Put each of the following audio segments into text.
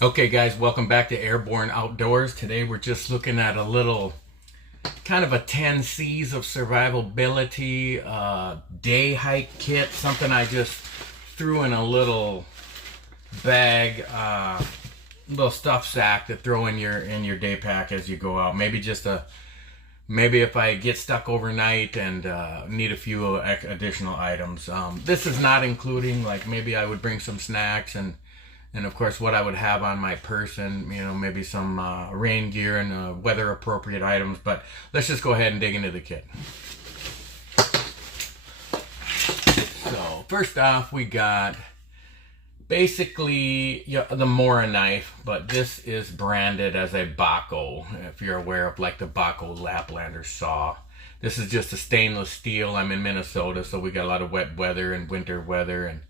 Okay guys, welcome back to Airborne Outdoors. Today we're just looking at a little kind of a 10 C's of survivability day hike kit. Something I just threw in a little bag, little stuff sack to throw in your day pack as you go out. Maybe if I get stuck overnight and need a few additional items. This is not including, like, maybe I would bring some snacks and of course what I would have on my person, maybe some rain gear and weather appropriate items. But let's just go ahead and dig into the kit. So first off, we got basically the Mora knife, but this is branded as a Baco, if you're aware of like the Baco Laplander saw. This is just a stainless steel. I'm in Minnesota, so we got a lot of wet weather and winter weather, and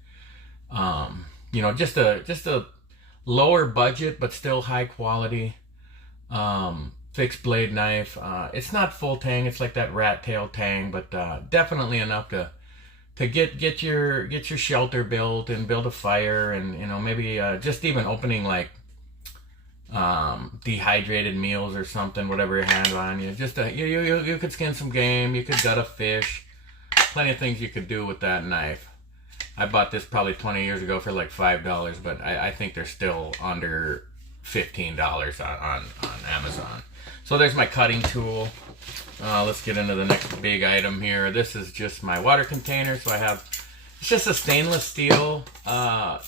just a lower budget but still high quality fixed blade knife. It's not full tang, it's like that rat tail tang, but definitely enough to get your shelter built and build a fire, and maybe just even opening like dehydrated meals or something, whatever you have on you. Just you could skin some game, you could gut a fish, plenty of things you could do with that knife. I bought this probably 20 years ago for like $5, but I think they're still under $15 on Amazon. So there's my cutting tool. Let's get into the next big item here. This is just my water container. So it's just a stainless steel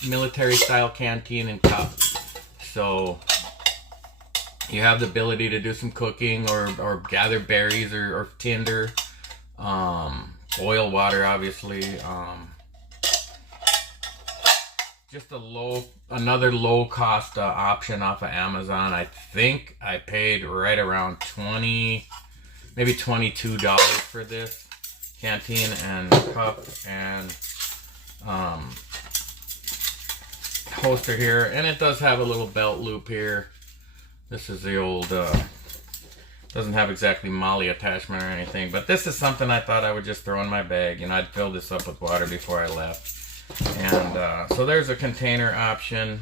military style canteen and cup. So you have the ability to do some cooking or gather berries or tinder, boil water, obviously. Just another low cost option off of Amazon. I think I paid right around maybe $22 for this canteen and cup and holster here, and it does have a little belt loop here. This is the old doesn't have exactly MOLLE attachment or anything, but this is something I thought I would just throw in my bag. I'd fill this up with water before I left. And so there's a container option.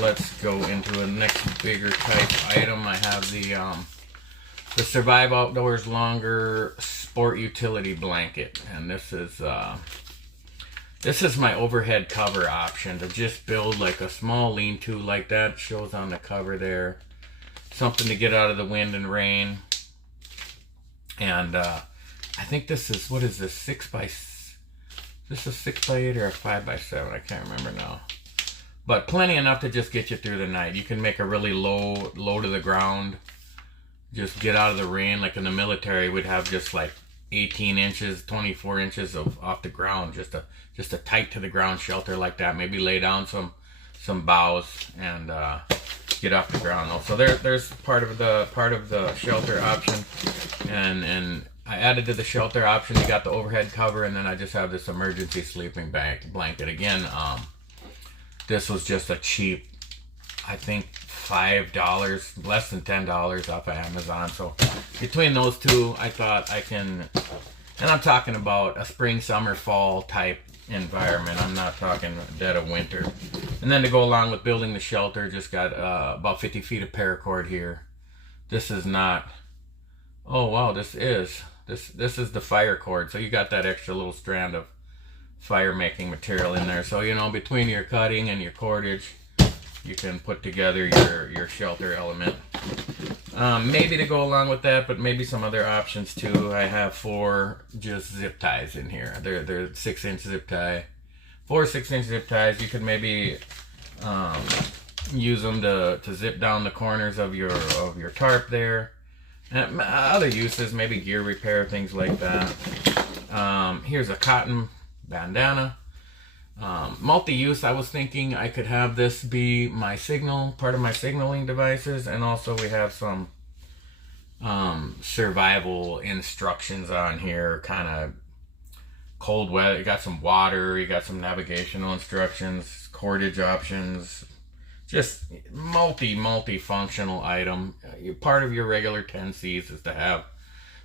Let's go into a next bigger type item. I have the Survive Outdoors Longer Sport Utility Blanket, and this is my overhead cover option to just build like a small lean-to like that. It shows on the cover there. Something to get out of the wind and rain. And I think this is, what is this, 6x6? This is 6x8 or a 5x7, I can't remember now. But plenty enough to just get you through the night. You can make a really low to the ground. Just get out of the rain. Like in the military, we'd have just like 18 inches, 24 inches off the ground. Just a tight to the ground shelter like that. Maybe lay down some boughs and get off the ground. So there's part of the shelter option, and I added to the shelter option. You got the overhead cover, and then I just have this emergency sleeping blanket. Again, this was just a cheap, I think $5, less than $10 off of Amazon. So between those two, I thought I can, and I'm talking about a spring, summer, fall type environment. I'm not talking dead of winter. And then to go along with building the shelter, just got about 50 feet of paracord here. This is not, oh wow, this is the fire cord. So you got that extra little strand of fire making material in there. So between your cutting and your cordage, you can put together your shelter element. Maybe to go along with that, but maybe some other options too. I have 4 just zip ties in here. They're 6-inch zip tie. 4 6-inch zip ties. You could maybe use them to zip down the corners of your tarp there. And other uses, maybe gear repair, things like that. Here's a cotton bandana. Multi-use, I was thinking I could have this be my part of my signaling devices, and also we have some survival instructions on here, kind of cold weather. You got some water, you got some navigational instructions, cordage options, just multi-functional item. Part of your regular 10Cs is to have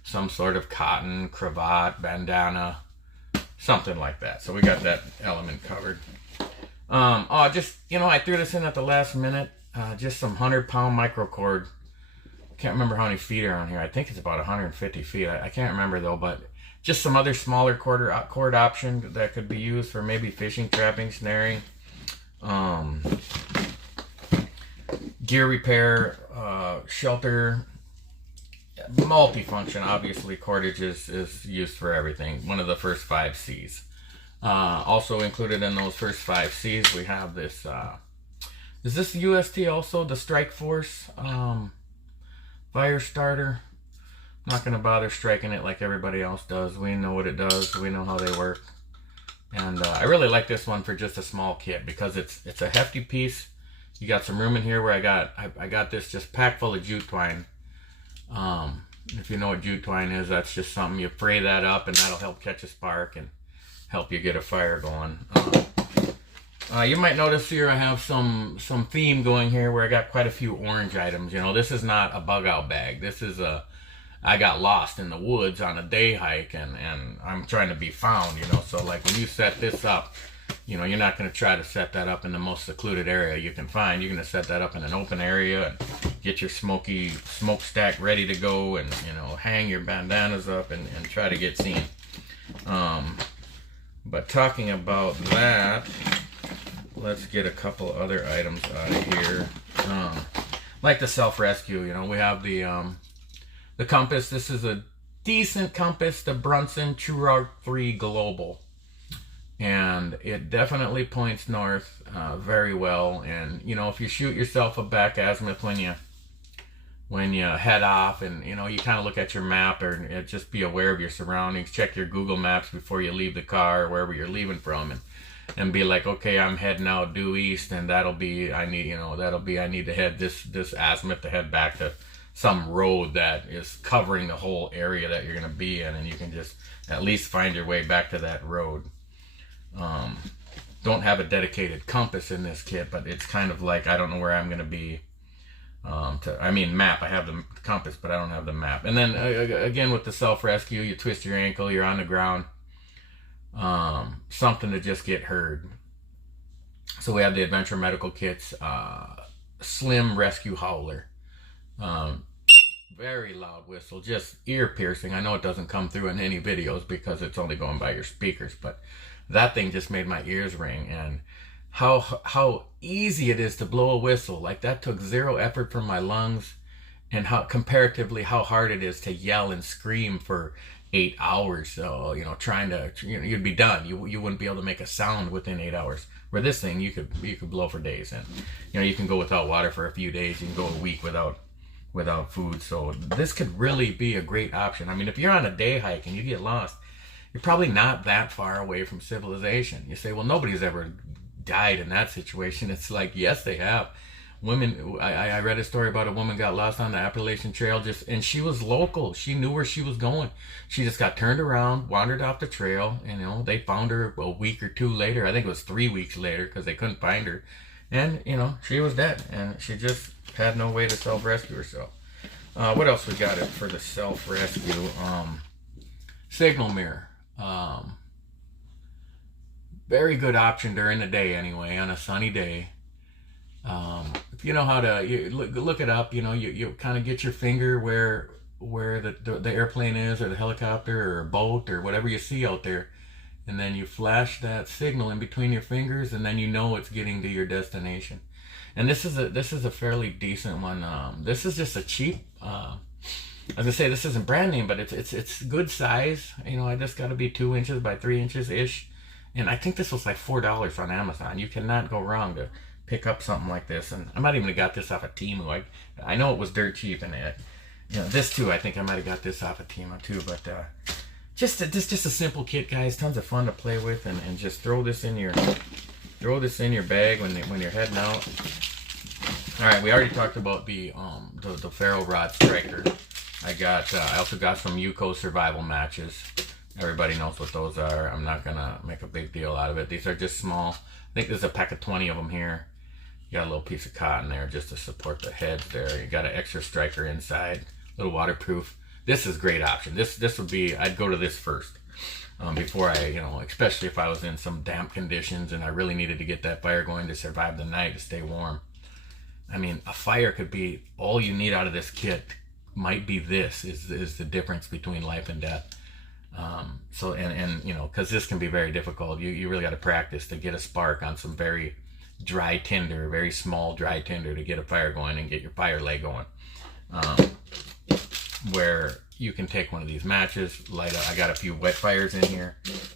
some sort of cotton, cravat, bandana, something like that. So we got that element covered. Oh, just, I threw this in at the last minute. Just some 100-pound microcord. Can't remember how many feet are on here. I think it's about 150 feet. I can't remember though, but just some other smaller cord option that could be used for maybe fishing, trapping, snaring, gear repair, shelter, multifunction. Obviously, cordage is used for everything. One of the first 5 C's. Also included in those first 5 C's, we have this. Is this UST also? The Strike Force fire starter. I'm not going to bother striking it like everybody else does. We know what it does. We know how they work. And I really like this one for just a small kit because it's a hefty piece. You got some room in here where I got this just packed full of jute twine. If you know what jute twine is, that's just something you fray that up and that'll help catch a spark and help you get a fire going. You might notice here I have some theme going here where I got quite a few orange items. This is not a bug out bag. This is I got lost in the woods on a day hike and I'm trying to be found, so like when you set this up, you're not going to try to set that up in the most secluded area you can find. You're going to set that up in an open area and get your smokestack ready to go and, hang your bandanas up and try to get seen. But talking about that, let's get a couple other items out of here. Like the self-rescue, we have the compass. This is a decent compass, the Brunson TrueArc 3 Global. And it definitely points north very well. And, if you shoot yourself a back azimuth when you head off and, you kind of look at your map or just be aware of your surroundings, check your Google Maps before you leave the car or wherever you're leaving from and be like, okay, I'm heading out due east and I need to head this azimuth to head back to some road that is covering the whole area that you're going to be in, and you can just at least find your way back to that road. Don't have a dedicated compass in this kit, but it's kind of like I don't know where I'm going to be. Map. I have the compass, but I don't have the map. And then again with the self-rescue, you twist your ankle, you're on the ground. Something to just get heard. So we have the Adventure Medical Kits Slim Rescue Howler. Very loud whistle, just ear piercing. I know it doesn't come through in any videos because it's only going by your speakers, but that thing just made my ears ring. And how easy it is to blow a whistle. Like that took 0 effort from my lungs, and how comparatively how hard it is to yell and scream for 8 hours. So trying to you'd be done. You wouldn't be able to make a sound within 8 hours. Where this thing you could blow for days, and you can go without water for a few days. You can go a week without food. So this could really be a great option. I mean, if you're on a day hike and you get lost, you're probably not that far away from civilization. You say, well, nobody's ever died in that situation. It's like, yes, they have. Women, I read a story about a woman got lost on the Appalachian Trail and she was local. She knew where she was going. She just got turned around, wandered off the trail, and they found her a week or 2 later. I think it was 3 weeks later because they couldn't find her. And, she was dead, and she just had no way to self-rescue herself. What else we got for the self-rescue? Signal mirror. Very good option during the day anyway, on a sunny day. If you know how to look it up, you kind of get your finger where the airplane is, or the helicopter, or a boat, or whatever you see out there, and then you flash that signal in between your fingers, and then it's getting to your destination. And this is a fairly decent one. This is just a cheap. I was gonna say this isn't brand name, but it's good size. I just got to be 2 inches by 3 inches ish, and I think this was like $4 on Amazon. You cannot go wrong to pick up something like this. And I might even have got this off of Temu. I know it was dirt cheap, and this too. I think I might have got this off of Temu too. But just a simple kit, guys. Tons of fun to play with, and just throw this in your bag when you're heading out. All right, we already talked about the ferro rod striker. I also got some Yuko survival matches. Everybody knows what those are. I'm not gonna make a big deal out of it. These are just small. I think there's a pack of 20 of them here. You got a little piece of cotton there just to support the heads there. You got an extra striker inside, a little waterproof. This is a great option. This would be, I'd go to this first. before I, especially if I was in some damp conditions and I really needed to get that fire going to survive the night, to stay warm. I mean, a fire could be all you need out of this kit. Might be this is the difference between life and death. So because this can be very difficult. You really got to practice to get a spark on some very dry tinder, very small dry tinder, to get a fire going and get your fire leg going. Where you can take one of these matches, light up. I got a few wet fires in here.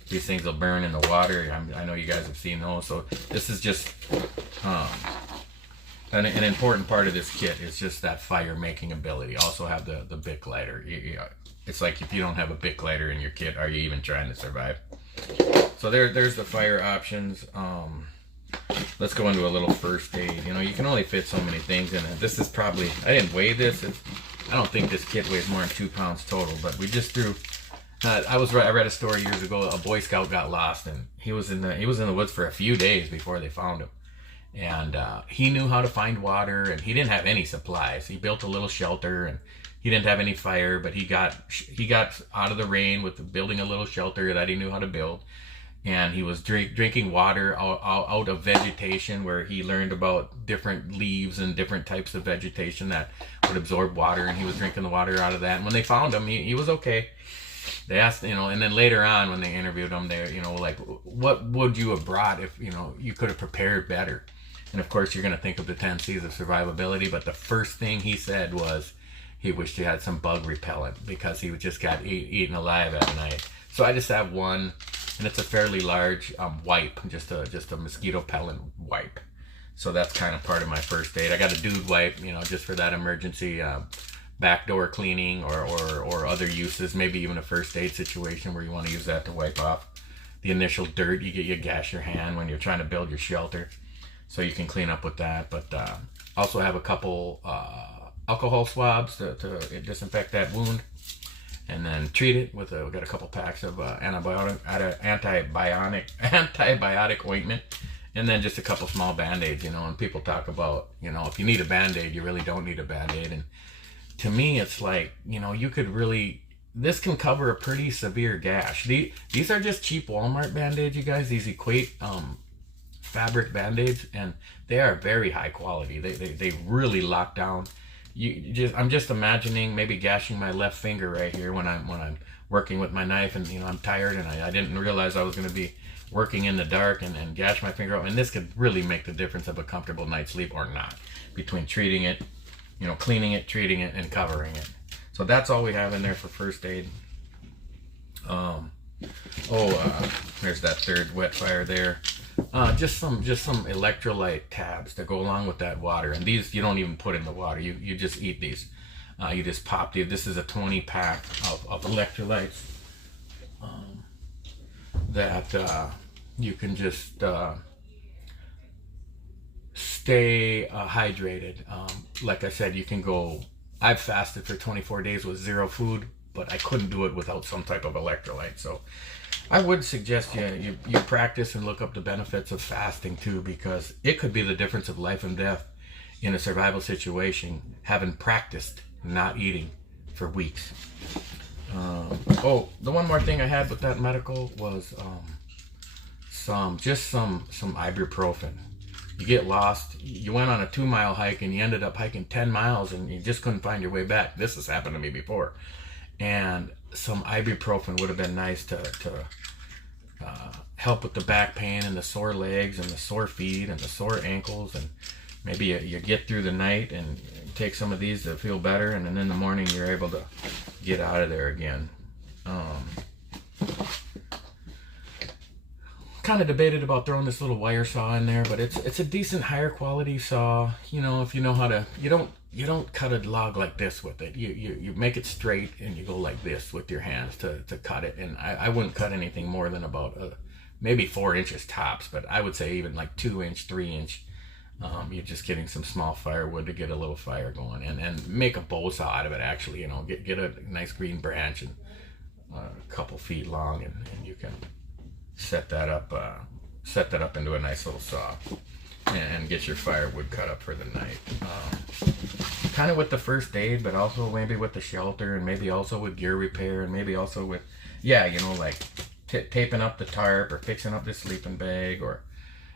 These things will burn in the water. I know you guys have seen those. So this is just an important part of this kit is just that fire making ability. Also have the Bic lighter. It's like, if you don't have a Bic lighter in your kit, are you even trying to survive? So there's the fire options. Let's go into a little first aid. You can only fit so many things in it. This is probably, I didn't weigh this. I don't think this kit weighs more than 2 pounds total, but we just threw. I read a story years ago. A Boy Scout got lost, and he was in the woods for a few days before they found him. And he knew how to find water, and he didn't have any supplies. He built a little shelter, and he didn't have any fire, but he got out of the rain with building a little shelter that he knew how to build. And he was drinking water out of vegetation, where he learned about different leaves and different types of vegetation that would absorb water, and he was drinking the water out of that. And when they found him, he was okay. They asked, and then later on when they interviewed him, they, like, what would you have brought if, you could have prepared better? And of course, you're going to think of the 10 C's of survivability, but the first thing he said was he wished he had some bug repellent, because he just got eaten alive at night. So I just have one, and it's a fairly large wipe, just a mosquito repellent wipe. So that's kind of part of my first aid. I got a dude wipe, just for that emergency backdoor cleaning or other uses, maybe even a first aid situation where you want to use that to wipe off the initial dirt. You gash your hand when you're trying to build your shelter, so you can clean up with that. But also have a couple alcohol swabs to disinfect that wound, and then treat it with we got a couple packs of antibiotic ointment, and then just a couple small band-aids. And people talk about, if you need a band-aid, you really don't need a band-aid. And to me, it's like, you could really, this can cover a pretty severe gash. These are just cheap Walmart band-aids, you guys. These Equate fabric band-aids, and they are very high quality. They really lock down. I'm just imagining maybe gashing my left finger right here when I'm working with my knife, and I'm tired, and I didn't realize I was going to be working in the dark and gash my finger out. And this could really make the difference of a comfortable night's sleep or not, between treating it, cleaning it, treating it, and covering it. So that's all we have in there for first aid. There's that third wet fire there. Just some electrolyte tabs to go along with that water. And these you don't even put in the water. You just eat these. You just pop these. This is a 20 pack of electrolytes that you can just stay hydrated. Like I said, you can go. I've fasted for 24 days with zero food, but I couldn't do it without some type of electrolyte. So I would suggest you practice and look up the benefits of fasting too, because it could be the difference of life and death in a survival situation, having practiced not eating for weeks. The one more thing I had with that medical was some ibuprofen. You get lost, you went on a 2-mile hike and you ended up hiking 10 miles and you just couldn't find your way back. This has happened to me before. And some ibuprofen would have been nice to help with the back pain and the sore legs and the sore feet and the sore ankles. And maybe you get through the night and take some of these to feel better, and then in the morning you're able to get out of there again. Kind of debated about throwing this little wire saw in there, but it's a decent higher quality saw. If you know how to, you don't cut a log like this with it. You make it straight and you go like this with your hands to cut it. And I wouldn't cut anything more than about maybe 4 inches tops, but I would say even like 2-inch, 3-inch. You're just getting some small firewood to get a little fire going, and make a bow saw out of it. Actually, get a nice green branch and a couple feet long, and you can set that up into a nice little saw, and get your firewood cut up for the night. Kind of with the first aid, but also maybe with the shelter, and maybe also with gear repair, and maybe also with, like taping up the tarp or fixing up the sleeping bag or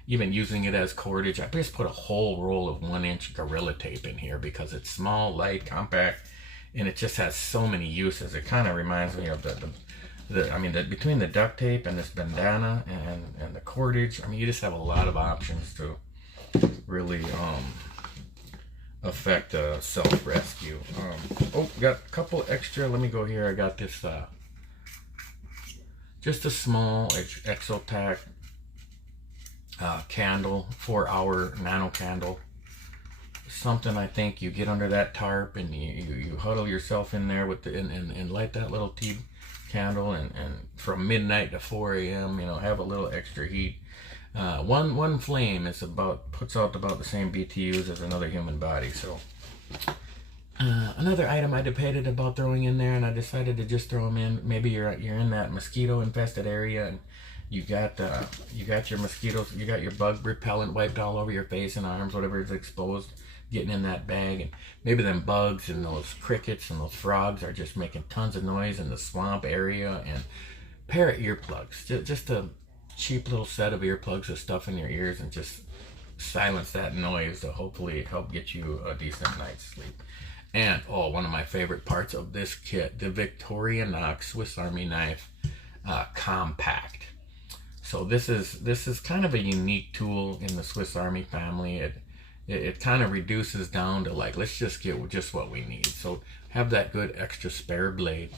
even using it as cordage. I just put a whole roll of 1-inch Gorilla Tape in here because it's small, light, compact, and it just has so many uses. It kind of reminds me of between the duct tape and this bandana and the cordage, I mean, you just have a lot of options to really affect self-rescue. Got a couple extra. Let me go here. I got this just a small Exotac candle, 4-hour nano candle. Something I think you get under that tarp and you huddle yourself in there with and light that little tea candle and from midnight to 4 a.m. Have a little extra heat. One flame puts out about the same BTUs as another human body. So another item I debated about throwing in there, and I decided to just throw them in. Maybe you're in that mosquito infested area and you got your mosquitoes, you got your bug repellent wiped all over your face and arms, whatever is exposed, getting in that bag, and maybe them bugs and those crickets and those frogs are just making tons of noise in the swamp area. And pair of earplugs, just a cheap little set of earplugs to stuff in your ears and just silence that noise to hopefully help get you a decent night's sleep. And one of my favorite parts of this kit, the Victorinox Swiss Army knife compact. So this is kind of a unique tool in the Swiss Army family. It kind of reduces down to like, let's just get just what we need. So have that good extra spare blade.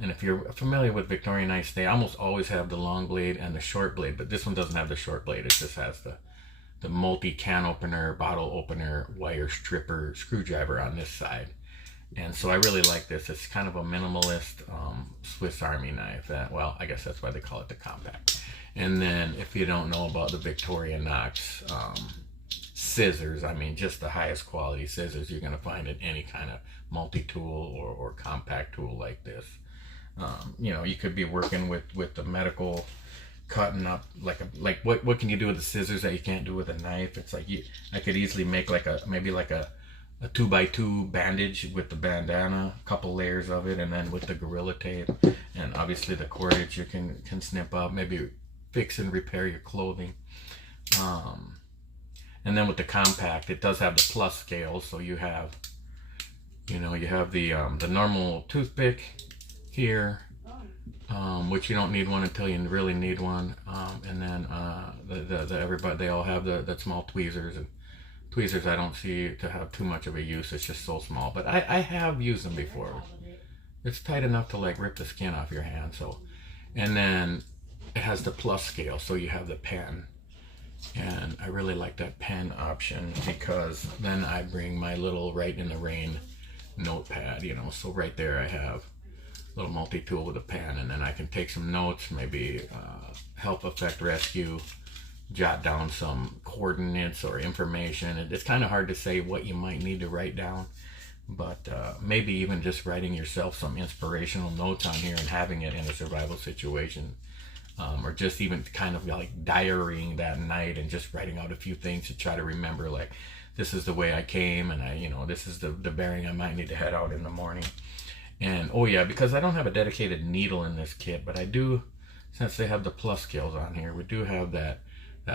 And if you're familiar with Victorian knives, they almost always have the long blade and the short blade, but this one doesn't have the short blade. It just has the multi-can opener, bottle opener, wire stripper, screwdriver on this side. And so I really like this. It's kind of a minimalist Swiss Army knife. Well, I guess that's why they call it the compact. And then if you don't know about the Victorinox scissors, I mean, just the highest quality scissors you're going to find in any kind of multi-tool or compact tool like this. You could be working with the medical, cutting up like what can you do with the scissors that you can't do with a knife? It's like I could easily make maybe a 2x2 bandage with the bandana, a couple layers of it, and then with the Gorilla Tape, and obviously the cordage you can snip up, maybe fix and repair your clothing. And then with the compact, it does have the plus scale, so you have the normal toothpick here, which you don't need one until you really need one, and then they all have the small tweezers, and tweezers I don't see to have too much of a use. It's just so small, but I have used them before. It's tight enough to like rip the skin off your hand. So, and then it has the plus scale, so you have the pen, and I really like that pen option because then I bring my little Write in the Rain notepad, so right there I have a little multi-tool with a pen, and then I can take some notes, maybe help effect rescue, jot down some coordinates or information. It's kind of hard to say what you might need to write down, but maybe even just writing yourself some inspirational notes on here and having it in a survival situation, or just even kind of like diarying that night and just writing out a few things to try to remember, like, this is the way I came, and this is the bearing I might need to head out in the morning. And because I don't have a dedicated needle in this kit, but I do, since they have the plus scales on here, we do have that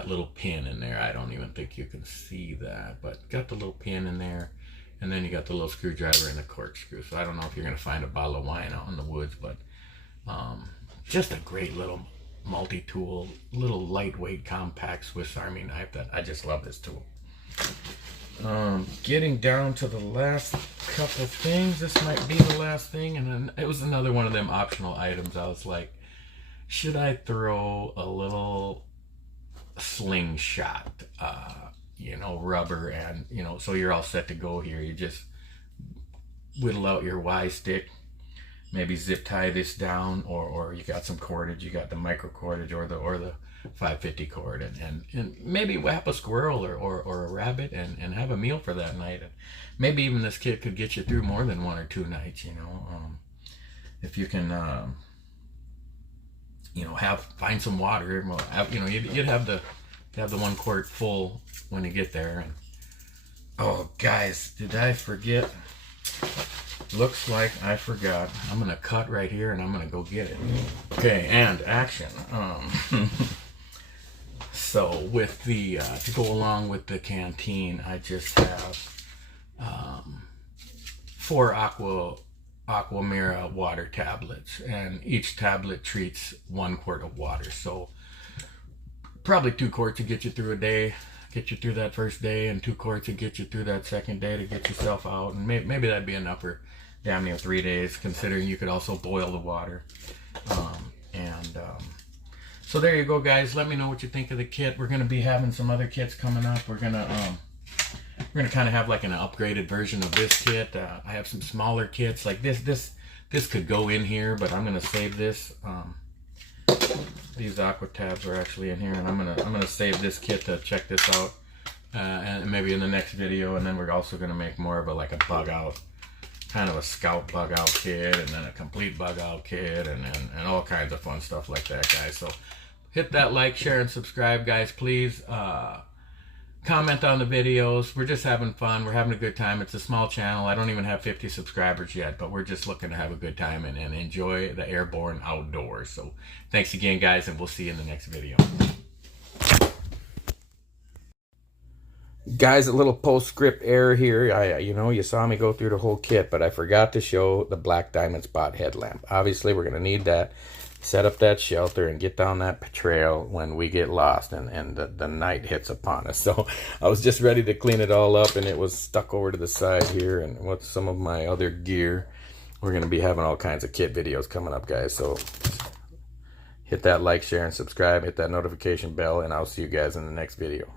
little pin in there. I don't even think you can see that, but got the little pin in there, and then you got the little screwdriver and the corkscrew. So I don't know if you're gonna find a bottle of wine out in the woods, but just a great little multi-tool, little lightweight, compact Swiss Army knife that I just love this tool. Getting down to the last couple things. This might be the last thing, and then it was another one of them optional items. I was like, should I throw a little slingshot, rubber, and so you're all set to go here. You just whittle out your Y stick, maybe zip tie this down, or you got some cordage, you got the micro cordage or the 550 cord, and maybe whap a squirrel or a rabbit and have a meal for that night. And maybe even this kit could get you through more than 1 or 2 nights, if you can find some water. You'd have the 1 quart full when you get there. And oh guys, did I forget? looks like I forgot. I'm gonna cut right here and I'm gonna go get it. Okay, and action. So with the to go along with the canteen, I just have 4 Aquamira water tablets, and each tablet treats 1 quart of water. So probably 2 quarts to get you through a day, get you through that first day, and 2 quarts to get you through that second day to get yourself out. And maybe that'd be enough for damn near 3 days, considering you could also boil the water. So there you go, guys. Let me know what you think of the kit. We're gonna be having some other kits coming up. We're gonna kind of have like an upgraded version of this kit. I have some smaller kits like this could go in here, but I'm gonna save this. These aqua tabs are actually in here, and I'm gonna save this kit to check this out, and maybe in the next video. And then we're also gonna make more of a bug out, kind of a scout bug out kit, and then a complete bug out kit, and all kinds of fun stuff like that, guys. So hit that like, share, and subscribe, guys, please. Comment on the videos. We're just having fun. We're having a good time. It's a small channel. I don't even have 50 subscribers yet, but we're just looking to have a good time and enjoy the airborne outdoors. So thanks again, guys, and we'll see you in the next video. Guys, a little postscript error here. You saw me go through the whole kit, but I forgot to show the black diamond spot headlamp. Obviously, we're going to need that. Set up that shelter and get down that trail when we get lost and the night hits upon us. So I was just ready to clean it all up, and it was stuck over to the side here, and with some of my other gear. We're going to be having all kinds of kit videos coming up, guys. So hit that like, share, and subscribe. Hit that notification bell, and I'll see you guys in the next video.